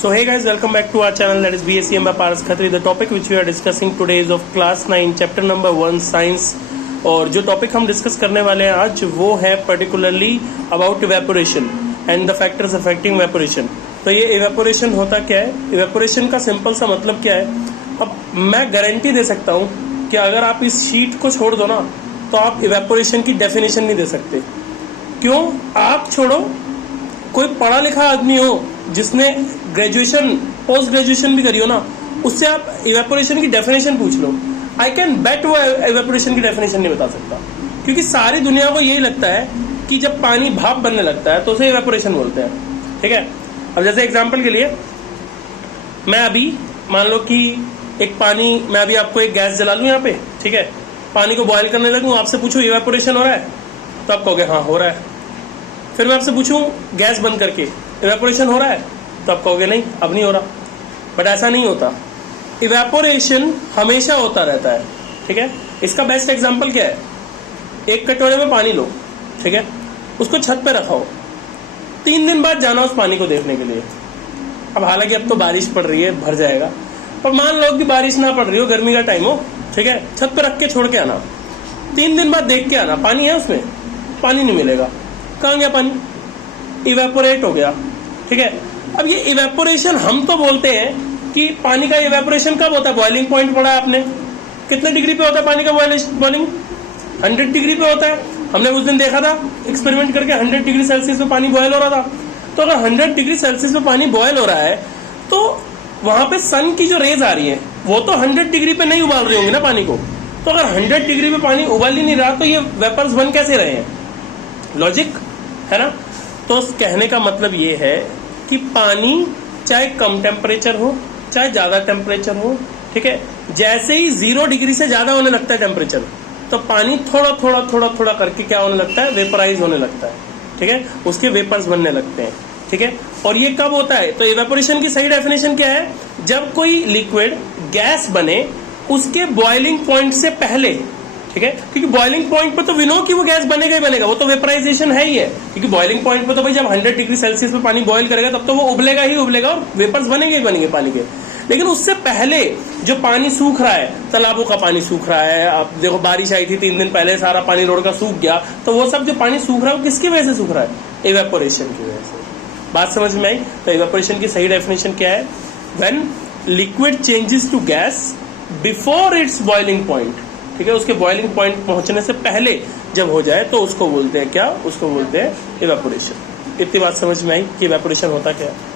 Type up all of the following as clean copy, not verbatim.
So hey guys, welcome back to our channel, that is BSc by Paras Khatri. The topic which we are discussing today is of class 9 chapter number 1 science. और जो topic हम discuss करने वाले हैं आज वो है particularly about evaporation and the factors affecting evaporation. तो ये इवेपोरेशन होता क्या है, इवेपोरेशन का सिंपल सा मतलब क्या है. अब मैं गारंटी दे सकता हूँ कि अगर आप इस शीट को छोड़ दो ना तो आप इवेपोरेशन की डेफिनेशन नहीं दे सकते. क्यों? आप छोड़ो, कोई पढ़ा लिखा आदमी हो जिसने ग्रेजुएशन पोस्ट ग्रेजुएशन भी करी हो ना, उससे आप इवेपोरेशन की डेफिनेशन पूछ लो, आई कैन बेट वो इवेपोरेशन की डेफिनेशन नहीं बता सकता. क्योंकि सारी दुनिया को यही लगता है कि जब पानी भाप बनने लगता है तो उसे इवेपोरेशन बोलते हैं. ठीक है. अब जैसे एग्जांपल के लिए मैं अभी मान लो कि मैं अभी आपको एक गैस जला लूं यहाँ पे. ठीक है. पानी को बॉयल करने लगूं, आपसे पूछूं इवेपोरेशन हो रहा है, तो आप कहोगे हाँ हो रहा है. फिर मैं आपसे पूछूं गैस बंद करके इवेपोरेशन हो रहा है, तो आप कहोगे नहीं अब नहीं हो रहा. बट ऐसा नहीं होता, इवेपोरेशन हमेशा होता रहता है. ठीक है. इसका बेस्ट एग्जांपल क्या है, एक कटोरे में पानी लो. ठीक है. उसको छत पे रखाओ, 3 दिन बाद जाना उस पानी को देखने के लिए. अब हालांकि अब तो बारिश पड़ रही है, भर जाएगा, पर मान लो कि बारिश ना पड़ रही हो, गर्मी का टाइम हो. ठीक है. छत पे रख के छोड़ के आना, 3 दिन बाद देख के आना, पानी है उसमें, पानी नहीं मिलेगा. कहाँ गया पानी? इवेपोरेट हो गया. ठीक है. अब ये इवेपोरेशन हम तो बोलते हैं कि पानी का इवेपोरेशन कब होता है, बॉइलिंग पॉइंट पढ़ा है आपने, कितने डिग्री पे होता है पानी का बॉइलिंग? 100 डिग्री पे होता है. हमने उस दिन देखा था एक्सपेरिमेंट करके 100 डिग्री सेल्सियस पे पानी बॉयल हो रहा था. तो अगर 100 डिग्री सेल्सियस पे पानी बॉयल हो रहा है तो वहां पे सन की जो रेज आ रही है वो तो 100 डिग्री पे नहीं उबाल रही होंगी ना पानी को. तो अगर 100 डिग्री पे पानी उबाल ही नहीं रहा तो ये वेपर्स बन कैसे रहे हैं? लॉजिक है ना. तो कहने का मतलब ये है कि पानी चाहे कम टेम्परेचर हो चाहे ज्यादा टेम्परेचर हो, ठीक है, जैसे ही 0 डिग्री से ज्यादा होने लगता है टेम्परेचर, तो पानी थोड़ा थोड़ा थोड़ा थोड़ा करके क्या होने लगता है, वेपराइज होने लगता है. ठीक है. उसके वेपर्स बनने लगते हैं. ठीक है. और ये कब होता है? तो इवेपोरेशन की सही डेफिनेशन क्या है, जब कोई लिक्विड गैस बने उसके बॉइलिंग पॉइंट से पहले. ठीक है. क्योंकि बॉइलिंग पॉइंट पर तो वी नो कि वो गैस बनेगा ही बनेगा, वो तो वेपराइजेशन है ही है. क्योंकि बॉइलिंग पॉइंट पर तो भाई जब 100 डिग्री सेल्सियस पे पानी बॉयल करेगा तब तो वो उबलेगा ही उबलेगा और वेपर्स बनेंगे ही बनेंगे पानी के. लेकिन उससे पहले जो पानी सूख रहा है, तालाबों का पानी सूख रहा है, आप देखो बारिश आई थी 3 दिन पहले, सारा पानी रोड का सूख गया, तो वो सब जो पानी सूख रहा है वो किसकी वजह से सूख रहा है? इवेपोरेशन की वजह से. बात समझ में आई? तो इवेपोरेशन की सही डेफिनेशन क्या है, when liquid changes to gas before its boiling point. ठीक है. उसके बॉइलिंग पॉइंट पहुंचने से पहले जब हो जाए तो उसको बोलते हैं क्या, उसको बोलते हैं इवेपोरेशन. इतनी बात समझ में आई कि इवेपोरेशन होता क्या है.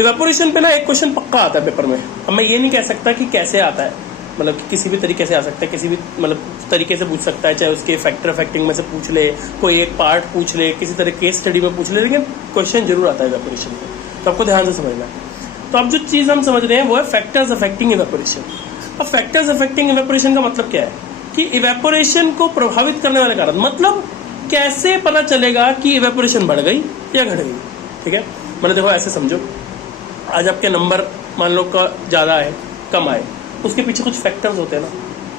इवेपोरेशन पे ना एक क्वेश्चन पक्का आता है पेपर में. अब मैं ये नहीं कह सकता कि कैसे आता है, मतलब कि किसी भी तरीके से आ सकता है, किसी भी मतलब तरीके से पूछ सकता है, चाहे उसके फैक्टर अफेक्टिंग में से पूछ ले, कोई एक पार्ट पूछ ले, किसी तरह केस स्टडी में पूछ ले, लेकिन क्वेश्चन जरूर आता है इवेपोरेशन पे. तो आपको ध्यान से समझना है. तो अब जो चीज हम समझ रहे हैं वो है फैक्टर्स अफेक्टिंग इवेपोरेशन. अब फैक्टर्स अफेक्टिंग इवेपोरेशन का मतलब क्या है कि इवेपोरेशन को प्रभावित करने वाले कारण, मतलब कैसे पता चलेगा कि इवेपोरेशन बढ़ गई या घट गई. ठीक है. मतलब देखो ऐसे समझो, आज आपके नंबर मान लो का ज्यादा है, कम आए, उसके पीछे कुछ फैक्टर्स होते हैं ना,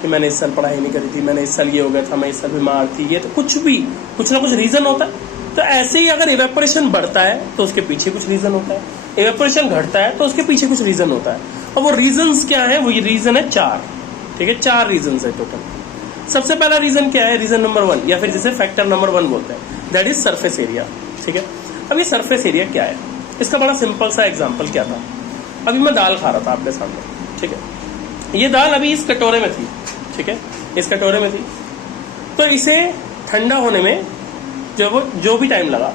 कि मैंने इस साल पढ़ाई नहीं करी थी, मैंने इस साल ये हो गया था, मैं इस साल बीमार थी, ये तो कुछ ना कुछ रीजन होता है. तो ऐसे ही अगर इवेपोरेशन बढ़ता है तो उसके पीछे कुछ रीजन होता है, इवेपोरेशन घटता है तो उसके पीछे कुछ रीजन होता है. और वो रीजंस क्या है, वो रीजन है 4. ठीक है. 4 रीजन है टोटल. सबसे पहला रीजन क्या है, रीजन नंबर 1 या फिर जिसे फैक्टर नंबर 1 बोलते हैं, दैट इज सरफेस एरिया. ठीक है. अब ये सरफेस एरिया क्या है, इसका बड़ा सिंपल सा एग्जांपल क्या था. अभी मैं दाल खा रहा था आपके सामने. ठीक है. ये दाल अभी इस कटोरे में थी. ठीक है. इस कटोरे में थी, तो इसे ठंडा होने में जो भी टाइम लगा,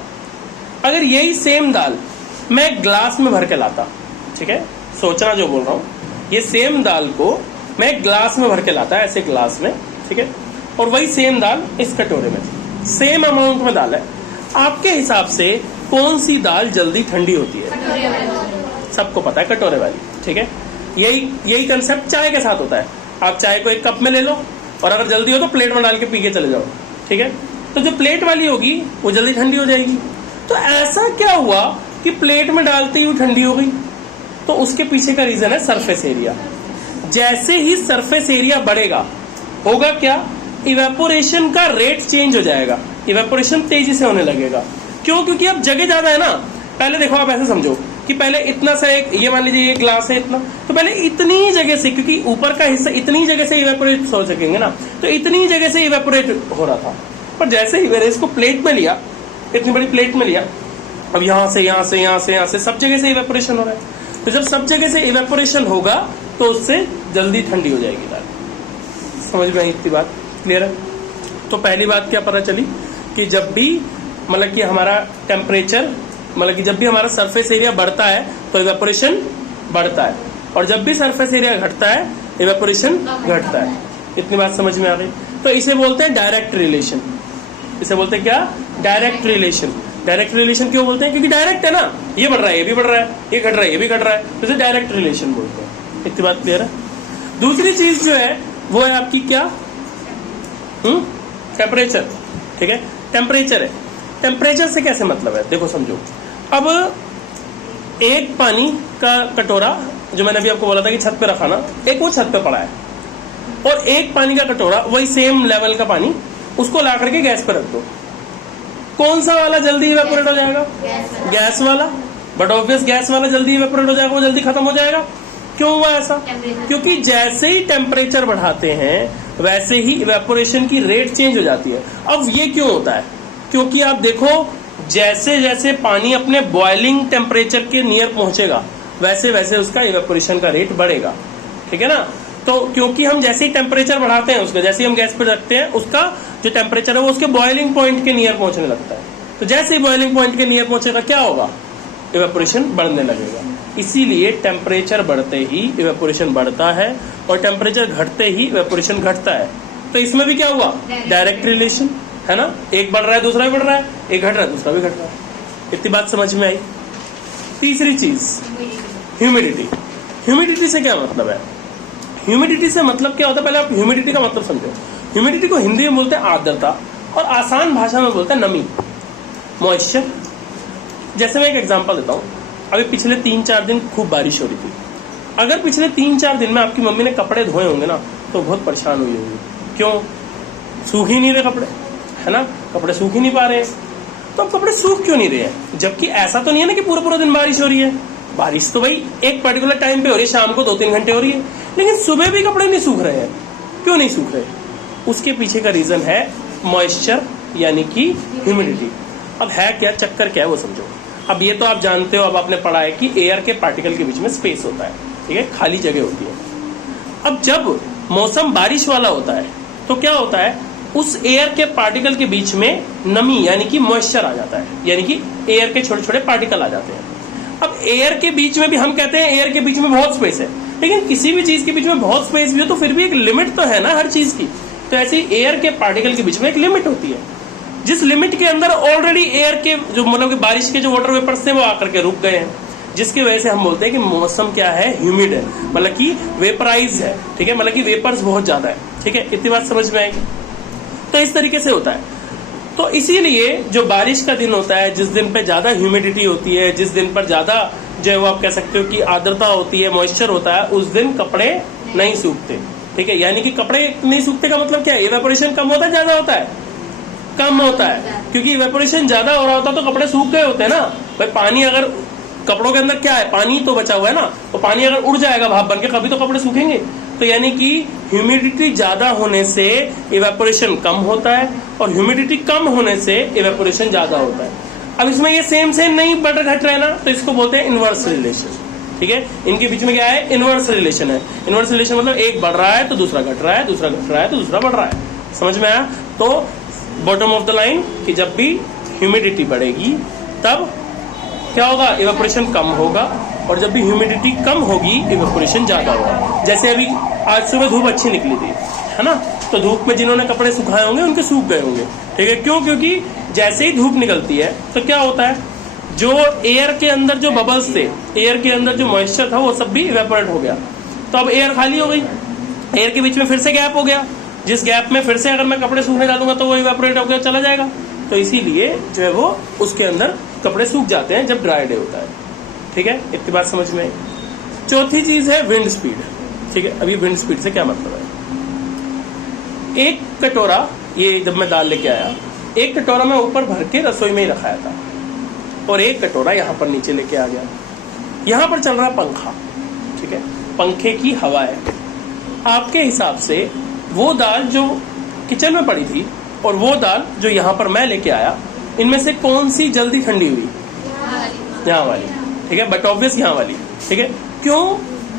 अगर यही सेम दाल मैं ग्लास में भर के लाता. ठीक है. सोचना जो बोल रहा हूं, ये सेम दाल को मैं ग्लास में भर के लाता, ऐसे ग्लास में. ठीक है. और वही सेम दाल इस कटोरे में थी, सेम अमाउंट में दाल है. आपके हिसाब से कौन सी दाल जल्दी ठंडी होती है? सबको पता है कटोरे वाली. ठीक है. यही कंसेप्ट चाय के साथ होता है. आप चाय को एक कप में ले लो और अगर जल्दी हो तो प्लेट में डाल के पी के चले जाओ. ठीक है. तो जो प्लेट वाली होगी वो जल्दी ठंडी हो जाएगी. तो ऐसा क्या हुआ कि प्लेट में डालते ही वो ठंडी हो गई? तो उसके पीछे का रीजन है सरफेस एरिया. जैसे ही सरफेस एरिया बढ़ेगा होगा क्या, इवेपोरेशन का रेट चेंज हो जाएगा, इवेपोरेशन तेजी से होने लगेगा. क्यों? क्योंकि अब जगह ज्यादा है ना. पहले देखो आप ऐसे समझो, कि पहले इतना सा एक, ये मान लीजिए ये ग्लास है इतना, तो पहले इतनी जगह से, क्योंकि ऊपर का हिस्सा इतनी जगह से इवेपोरेट हो सकेंगे ना, तो इतनी जगह से इवेपोरेट हो रहा था। पर जैसे ही मैंने इसको प्लेट में लिया, इतनी बड़ी प्लेट में लिया, अब यहां से यहां से यहां से यहां से सब जगह से इवेपोरेशन हो रहा है। तो जब सब जगह से इवेपोरेशन होगा तो उससे जल्दी ठंडी हो जाएगी दाल। समझ में आई इतनी बात? क्लियर है? तो पहली बात क्या पता चली कि जब भी मतलब कि हमारा टेम्परेचर, मतलब कि जब भी हमारा सरफेस एरिया बढ़ता है तो इवेपोरेशन बढ़ता है, और जब भी सरफेस एरिया घटता है इवेपोरेशन घटता है। इतनी बात समझ में आ गई? तो इसे बोलते हैं डायरेक्ट रिलेशन। इसे बोलते हैं क्या? Direct relation. डायरेक्ट रिलेशन क्यों बोलते हैं? क्योंकि डायरेक्ट है ना, ये बढ़ रहा है ये भी बढ़ रहा है, ये घट रहा है ये भी घट रहा है, तो इसे डायरेक्ट रिलेशन बोलते हैं। इतनी बात क्लियर है? दूसरी चीज जो है वो है आपकी क्या? टेम्परेचर। ठीक है, टेम्परेचर है। टेम्परेचर से कैसे मतलब है, देखो समझो। अब एक पानी का कटोरा, जो मैंने अभी आपको बोला था कि छत पे रखा ना, एक वो छत पे पड़ा है, और एक पानी का कटोरा वही सेम लेवल का पानी, उसको ला करके गैस पे रख दो। कौन सा वाला जल्दी इवेपोरेट हो जाएगा? गैस वाला। बट ऑब्वियस गैस वाला जल्दी इवेपोरेट हो जाएगा, वो जल्दी खत्म हो जाएगा। क्यों हुआ ऐसा? क्योंकि जैसे ही टेम्परेचर बढ़ाते हैं वैसे ही इवेपोरेशन की रेट चेंज हो जाती है। अब ये क्यों होता है? क्योंकि आप देखो, जैसे जैसे पानी अपने बॉइलिंग टेम्परेचर के नियर पहुंचेगा वैसे वैसे उसका इवेपोरेशन का रेट बढ़ेगा। ठीक है ना? तो क्योंकि हम जैसे ही टेम्परेचर बढ़ाते हैं उसका, जैसे ही हम गैस पे रखते हैं, उसका जो टेम्परेचर है वो उसके बॉइलिंग पॉइंट के नियर पहुंचने लगता है। तो जैसे ही बॉइलिंग पॉइंट के नियर पहुंचेगा क्या होगा? इवेपोरेशन बढ़ने लगेगा। इसीलिए टेम्परेचर बढ़ते ही इवेपोरेशन बढ़ता है, और टेम्परेचर घटते ही इवेपोरेशन घटता है। तो इसमें भी क्या हुआ? डायरेक्ट रिलेशन है ना। एक बढ़ रहा है दूसरा भी बढ़ रहा है, एक घट रहा है दूसरा भी घट रहा है। इतनी बात समझ में आई? तीसरी चीज, ह्यूमिडिटी। ह्यूमिडिटी से क्या मतलब है? ह्यूमिडिटी से मतलब क्या होता है, पहले आप ह्यूमिडिटी का मतलब समझो। ह्यूमिडिटी को हिंदी में बोलते हैं आर्द्रता, और आसान भाषा में बोलते हैं नमी, मॉइस्चर। जैसे मैं एक एग्जांपल देता हूँ, अभी पिछले 3-4 दिन खूब बारिश हो रही थी। अगर पिछले 3-4 दिन में आपकी मम्मी ने कपड़े धोए होंगे ना, तो बहुत परेशान हुई होंगी। क्यों? सूख ही नहीं रहे कपड़े, है ना, कपड़े सूख ही नहीं पा रहे हैं। तो अब कपड़े सूख क्यों नहीं रहे हैं? जबकि ऐसा तो नहीं है ना कि पूरा पूरा दिन बारिश हो रही है। बारिश तो भाई एक पर्टिकुलर टाइम पे हो रही है, शाम को 2-3 घंटे हो रही है, लेकिन सुबह भी कपड़े नहीं सूख रहे हैं। क्यों नहीं सूख रहे? उसके पीछे का रीजन है मॉइस्चर, यानी कि ह्यूमिडिटी। अब है क्या, चक्कर क्या है वो समझो। अब ये तो आप जानते हो, अब आपने पढ़ा है कि एयर के पार्टिकल के बीच में स्पेस होता है, ठीक है, खाली जगह होती है। अब जब मौसम बारिश वाला होता है तो क्या होता है, उस एयर के पार्टिकल के बीच में नमी यानी कि मॉइस्चर आ जाता है, यानी कि एयर के छोटे छोटे पार्टिकल आ जाते हैं। अब एयर के बीच में भी हम कहते हैं एयर के बीच में बहुत स्पेस है, लेकिन किसी भी चीज के बीच में बहुत स्पेस भी हो तो फिर भी एक लिमिट तो है ना हर चीज की। तो ऐसे ही एयर के पार्टिकल के बीच में एक लिमिट होती है, जिस लिमिट के अंदर ऑलरेडी एयर के जो मतलब कि बारिश के जो वाटर वेपर्स थे वो आकर के रुक गए हैं, जिसकी वजह से हम बोलते हैं कि मौसम क्या है, ह्यूमिड है, मतलब कि वेपराइज है। ठीक है, मतलब कि वेपर्स बहुत ज्यादा है। ठीक है, इतनी बात समझ में आएगी? तो इस तरीके से होता है। तो इसीलिए जो बारिश का दिन होता है, जिस दिन पे ज्यादा ह्यूमिडिटी होती है, जिस दिन पर ज्यादा जो है वो आप कह सकते हो कि आर्द्रता होती है, मॉइस्चर होता है, उस दिन कपड़े नहीं सूखते। ठीक है, यानी कि कपड़े नहीं सूखते का मतलब क्या है, इवेपोरेशन कम होता है ज्यादा होता है? कम होता है, क्योंकि इवेपोरेशन ज्यादा हो रहा होता तो कपड़े सूख गए होते हैं ना। भाई पानी अगर कपड़ों के अंदर क्या है, पानी तो बचा हुआ है ना, तो पानी अगर उड़ जाएगा भाप बन के कभी तो कपड़े सूखेंगे। तो यानी कि ह्यूमिडिटी ज्यादा होने से इवेपोरेशन कम होता है, और ह्यूमिडिटी कम होने से इवेपोरेशन ज्यादा होता है। अब इसमें ये सेम नहीं बढ़ घट रहा है ना, तो इसको बोलते हैं इनवर्स रिलेशन। ठीक है, इनके बीच में क्या है, इनवर्स रिलेशन है। इनवर्स रिलेशन मतलब एक बढ़ रहा है तो दूसरा घट रहा है, दूसरा घट रहा है तो दूसरा बढ़ रहा है। समझ में आया? तो बॉटम ऑफ द लाइन कि जब भी ह्यूमिडिटी बढ़ेगी तब क्या होगा, इवेपोरेशन कम होगा, और जब भी ह्यूमिडिटी कम होगी इवेपोरेशन ज्यादा होगा। जैसे अभी आज सुबह धूप अच्छी निकली थी, है ना, तो धूप में जिन्होंने कपड़े सुखाए होंगे उनके सूख गए होंगे। ठीक है, क्यों? क्योंकि जैसे ही धूप निकलती है तो क्या होता है, जो एयर के अंदर जो बबल्स थे, एयर के अंदर जो मॉइस्चर था वो सब भी इवेपोरेट हो गया। तो अब एयर खाली हो गई, एयर के बीच में फिर से गैप हो गया, जिस गैप में फिर से अगर मैं कपड़े सूखने डालूंगा तो वो इवेपोरेट होकर चला जाएगा। तो इसीलिए जो है वो उसके अंदर कपड़े सूख जाते हैं जब ड्राई डे होता है। ठीक है, इतनी बात समझ में आई? चौथी चीज है विंड स्पीड। ठीक है, अभी विंड स्पीड से क्या मतलब है, एक कटोरा, ये जब मैं दाल लेके आया, एक कटोरा मैं ऊपर भर के रसोई में ही रखाया था, और एक कटोरा यहाँ पर नीचे लेके आ गया। यहां पर चल रहा है पंखा, ठीक है, पंखे की हवा है। आपके हिसाब से वो दाल जो किचन में पड़ी थी और वो दाल जो यहां पर मैं लेके आया, इनमें से कौन सी जल्दी ठंडी हुई? यहाँ वाली, ठीक है, बट ऑब्वियस यहाँ वाली, ठीक है। क्यों?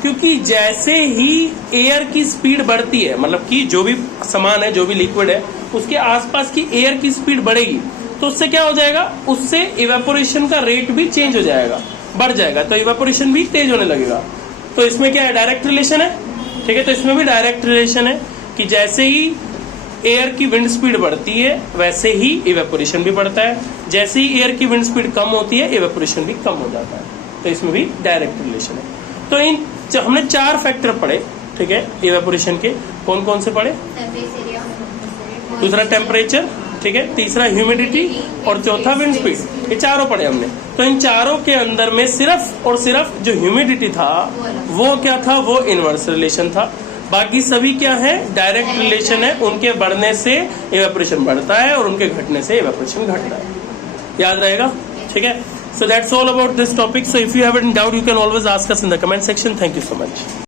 क्योंकि जैसे ही एयर की स्पीड बढ़ती है, मतलब कि जो भी सामान है, जो भी लिक्विड है, उसके आसपास की एयर की स्पीड बढ़ेगी, तो उससे क्या हो जाएगा? उससे इवेपोरेशन का रेट भी चेंज हो जाएगा, बढ़ जाएगा, तो इवेपोरेशन भी तेज होने लगेगा। तो इसमें क्या है? डायरेक्ट रिलेशन है, ठीक है। तो इसमें भी डायरेक्ट रिलेशन है कि जैसे ही एयर की विंड स्पीड बढ़ती है वैसे ही इवेपोरेशन भी बढ़ता है, जैसे ही एयर की विंड स्पीड कम होती है इवेपोरेशन भी कम हो जाता है। तो इसमें भी डायरेक्ट रिलेशन है। तो इन हमने 4 फैक्टर पढ़े, ठीक है, इवेपोरेशन के। कौन कौन से पढ़े? दूसरा टेम्परेचर, ठीक है, तीसरा ह्यूमिडिटी और चौथा विंड स्पीड। ये चारों पढ़े हमने। तो इन चारों के अंदर में सिर्फ और सिर्फ जो ह्यूमिडिटी था वो क्या था? वो इनवर्स रिलेशन था। बाकी सभी क्या है? डायरेक्ट रिलेशन है। उनके बढ़ने से इवेपोरेशन बढ़ता है और उनके घटने से इवेपोरेशन घटता है। याद रहेगा, ठीक है। So that's all about this topic. So if you have any doubt, you can always ask us in the comment section. Thank you so much.